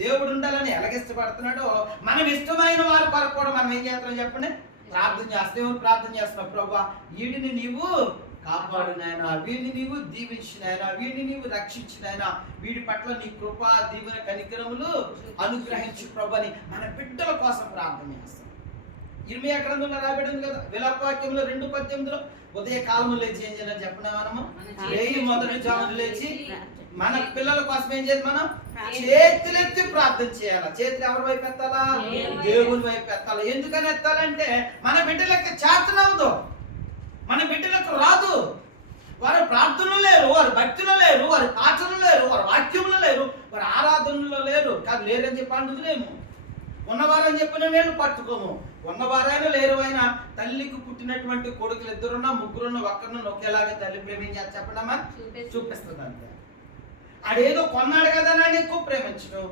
దేవుడు ఉండాలని ఎలాగిష్టపడుతున్నాడో మనం ఇష్టమైన వారి కొరకు కూడా మనం ఏం చేస్తాం చెప్పండి, ప్రార్థన చేస్తాం. దేవుని ప్రార్థన చేస్తున్నాం, ప్రభువా వీడిని నీవు కాపాడు నాయనా, వీడిని నీవు దీవించు నాయనా, వీడిని నీవు రక్షించు నాయనా, వీడి పట్ల నీ కృప దీవెన కనికరములు అనుగ్రహించు ప్రభు అని మన బిడ్డల కోసం ప్రార్థన చేస్తాం. ఇర్మియా గ్రంథంలో రాయబడింది కదా, విలాపవాక్యంలో 2:18 ఉదయ కాలంలో లేచి ఏం చేయాలని చెప్పినా మనము రేయి మొదటి జామున లేచి మన పిల్లల కోసం ఏం చేయాలి, మనం చేతులెత్తి ప్రార్థన చేయాలి. చేతులు ఎవరి వైపు ఎత్తాలా, దేవుని వైపు ఎత్తాలి. ఎందుకని ఎత్తాలంటే మన బిడ్డలకి చేతనవదు, మన బిడ్డలకు రాదు. వారు ప్రార్థనలు లేరు, వారు భక్తులు లేరు, వారి పాటలు లేరు, వారి వాక్యములు లేరు, వారి ఆరాధనలో లేరు. కాదు లేరని చెప్పి అంటులేము, ఉన్నవారని చెప్పిన నేను పట్టుకోము. ఉన్నవారైనా లేరు అయినా తల్లికి పుట్టినటువంటి కొడుకులు 2 3 ఒక్కరిని ఒకేలాగా తల్లి ప్రేమించాలి చెప్పడమా చూపిస్తుంది అంతే. ఆడేదో కొన్నాడు కదా అని ఎక్కువ ప్రేమించడం,